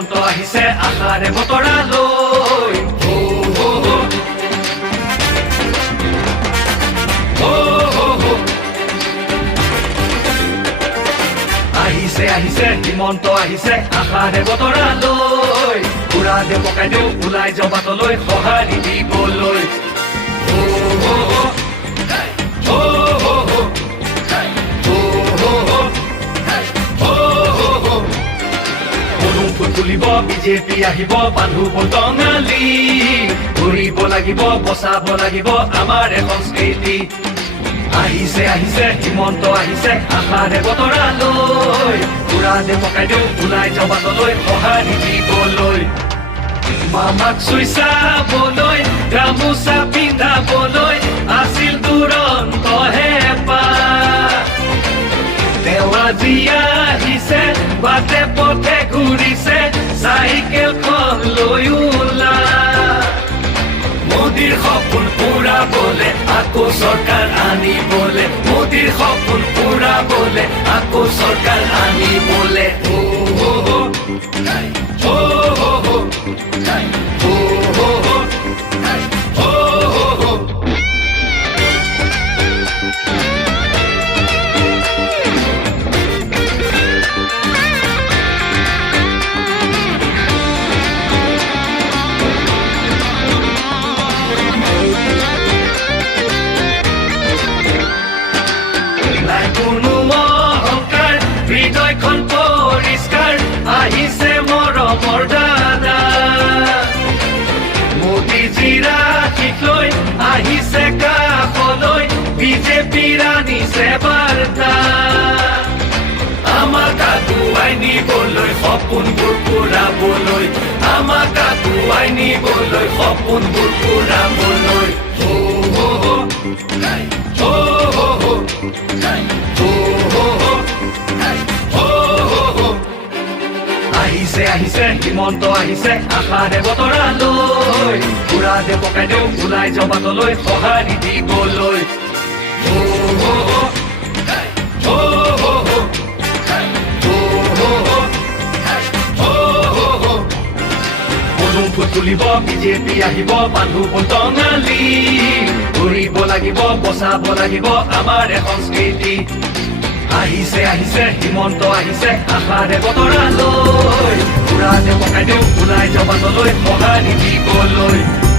হিমন্ত আহিছে আশাৰে বতৰা লৈ আহিছে আহিছে হিমন্ত আহিছে আশাৰে বতৰা লৈ পুৰা দে পকাই দিওঁ ওলাই যাওঁ বাটলৈ সঁহাৰি দিবলৈ তুলিব বিজেপি আহিব বান্ধু বটঙালী ঘূৰিব লাগিব বচাব লাগিব আমাৰ সংস্কৃতি আহিছে আহিছে হিমন্ত আহিছে আশাৰে বতৰা লৈ পুৰা দে পকাই দিওঁ ওলাই যাওঁ বাটলৈ সঁহাৰি দিবলৈ মামাক চুই চাবলৈ গামোচা পিন্ধাবলৈ আছিল দুৰন্ত হেঁপাহ তেওঁ আজি আহিছে বাটে পথে ঘূৰিছে চাইকেলখন লৈ ওলা মোদীৰ সপোন পুৰাবলে আকৌ চৰকাৰ আনিবলে মোদীৰ সপোন পুৰাবলে আকৌ চৰকাৰ আনিবলে হৃদয়খন পৰিষ্কাৰ আহিছে মৰমৰ দাদা মোদীজীৰ আশীষ লৈ আহিছে কাষলৈ বিজেপিৰ আনিছে বাৰ্তা আমাক আগুৱাই নিবলৈ সপোনবোৰ পুৰাবলৈ আমাক আগুৱাই নিবলৈ সপোনবোৰ পুৰাবলৈ আহিছে আহিছে হিমন্ত আহিছে আশাৰে বতৰা লৈ পুৰা দে পকাই দিওঁ ওলাই যাওঁ বাটলৈ সঁহাৰি দিবলৈ তুলিব বিজেপি আহিব বান্ধু বটঙালী ঘূৰিব লাগিব বচাব লাগিব আমাৰ সংস্কৃতি আহিছে আহিছে হিমন্ত আহিছে আশাৰে বতৰা লৈ পুৰা দে পকাই দিওঁ ওলাই যাওঁ বাটলৈ সঁহাৰি দিবলৈ